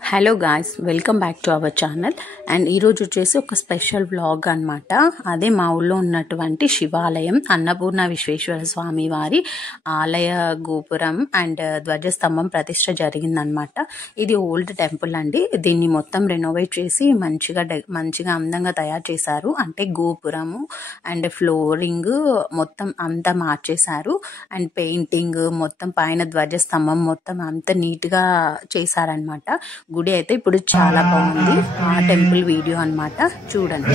Hello guys, welcome back to our channel. And ఈరోజు వచ్చేసి ఒక స్పెషల్ వ్లాగ్ అనమాట. అదే మా ఊళ్ళో ఉన్నటువంటి శివాలయం అన్నపూర్ణ విశ్వేశ్వర స్వామి వారి ఆలయ గోపురం అండ్ ధ్వజస్తంభం ప్రతిష్ట జరిగిందనమాట. ఇది ఓల్డ్ టెంపుల్ అండి. దీన్ని మొత్తం రెనోవేట్ చేసి మంచిగా అందంగా తయారు చేశారు. అంటే గోపురము అండ్ ఫ్లోరింగ్ మొత్తం అంతా మార్చేశారు. అండ్ పెయింటింగ్ మొత్తం పైన ధ్వజస్తంభం మొత్తం అంత నీట్గా చేశారనమాట. గుడి అయితే ఇప్పుడు చాలా బాగుంది. ఆ టెంపుల్ వీడియో అన్నమాట, చూడండి.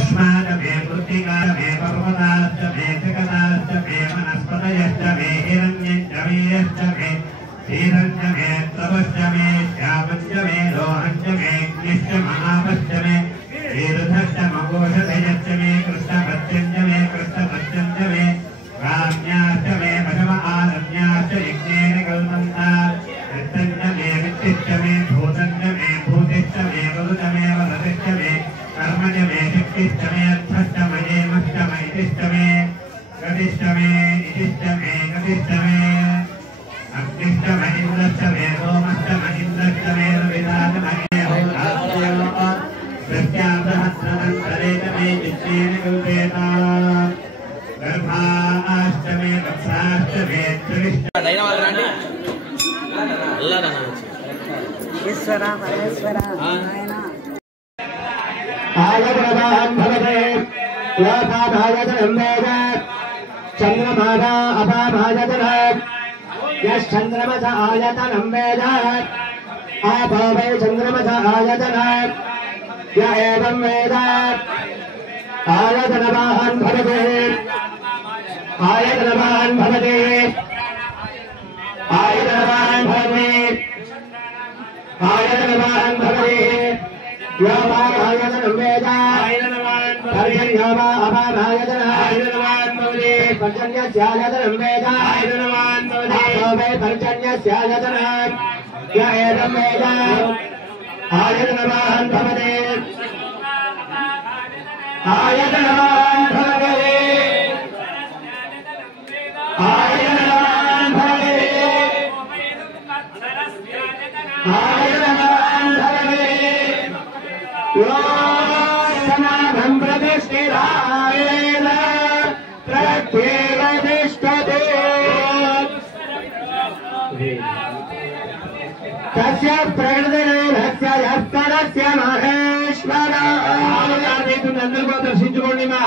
चंद्रमासा अपाभाजतन यश्चंद्रमस आयतनं वेद आपो वै चंद्रमस आयतन य एवं वेद आयतनवान् भवति आयतनवान् भवति आयतनवान् भवति आयतनवान् भवति यो वा आयतनं वेद पर्जन्यो वा अपाभाजतन पर्जन्यस्यायतनं वेद आपो वै पर्जन्यस्यायतनं य एवं वेद आयतनवान् भवति आयतनवान् भवति आयतनवान् भवति आयतनवान् भवति यो सनातनं प्रतिष्ठितायेन प्रत्येकतिष्ठते तस्य प्रणदनस्य यत्परस्य महेश्वरः అందరూ కూడా దర్శించుకోండి. మా